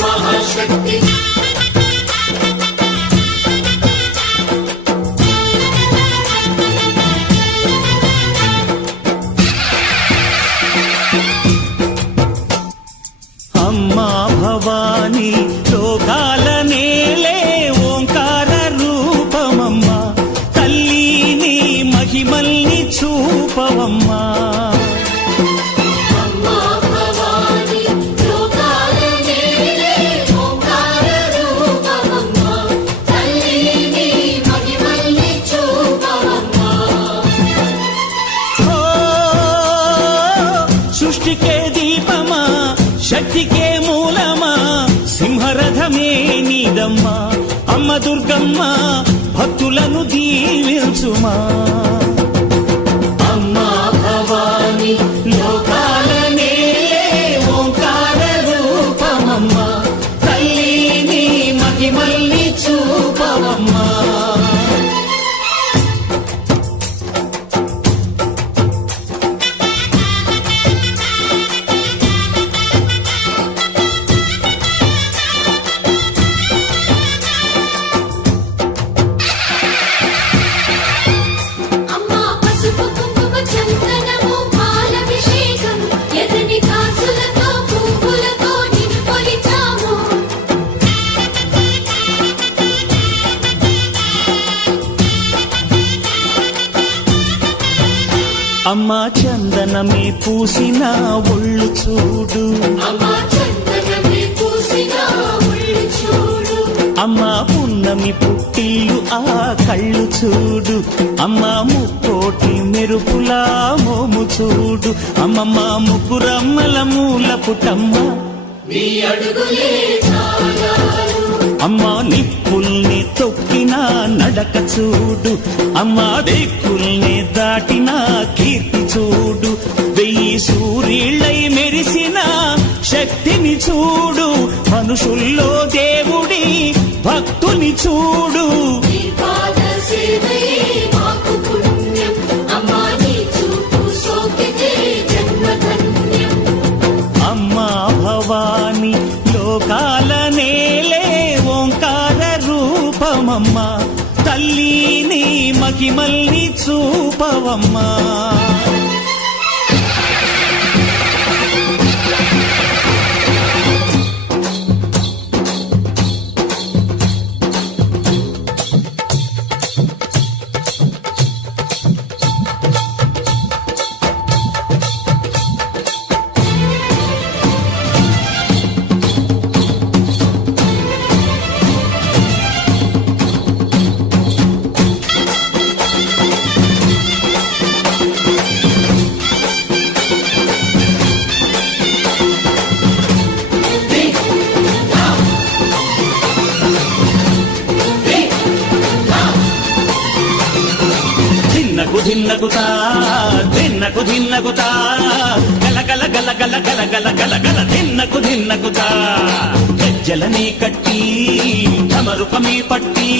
మహాశక్తి అమ్మా భవాని లోకాల నేలే ఓంకార రూపమమ్మా తల్లిని మహిమల్ని చూపవమ్మా సృష్టికే దీపమా శక్తికే మూలమా సింహరథమే నీదమ్మా అమ్మ దుర్గమ్మ భక్తులను దీవించుమా అమ్మా భవాని లోకాల నేలే ఓంకార రూపమమ్మా తల్లిని మహిమల్ని చూపవమ్మా అమ్మా చందనమే పూసిన ఒళ్ళు చూడు అమ్మా పున్నమి పుట్టిల్లు ఆ కళ్ళు చూడు అమ్మా ముక్కోటి మెరుపులా మోము చూడు అమ్మమ్మ ముగ్గురమ్మల మూల పుట్టమ్మ అమ్మా నిప్పుల్ని తొక్కిన నడక చూడు అమ్మా దిక్కుల్ని దాటిన కీర్తి చూడు 1000 సూర్యుళ్ళై మెరిసిన శక్తిని చూడు మనుషుల్లో దేవుడి భక్తుని చూడు అమ్మా భవాని లోకాల నేలే ఓంకార రూపమమ్మా తల్లిని మహిమల్ని చూపవమ్మా ధిన్నకుతా ధిన్నకుతా గల గల గల గల గల గల గల గల ధిన్నకుతా గజ్జలనే కట్టి తమరుపమే పట్టి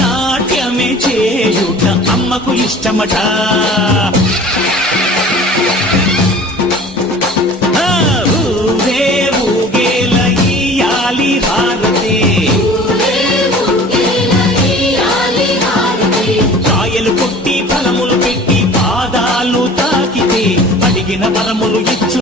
నాట్యమే చేయుట అమ్మకు ఇష్టమట ఊరే ఊగేల ఇయ్యాలి హారతి కాయలు కొట్టి ఫలములు పెట్టి పాదాలు తాకితే అడిగిన వరములు ఇచ్చు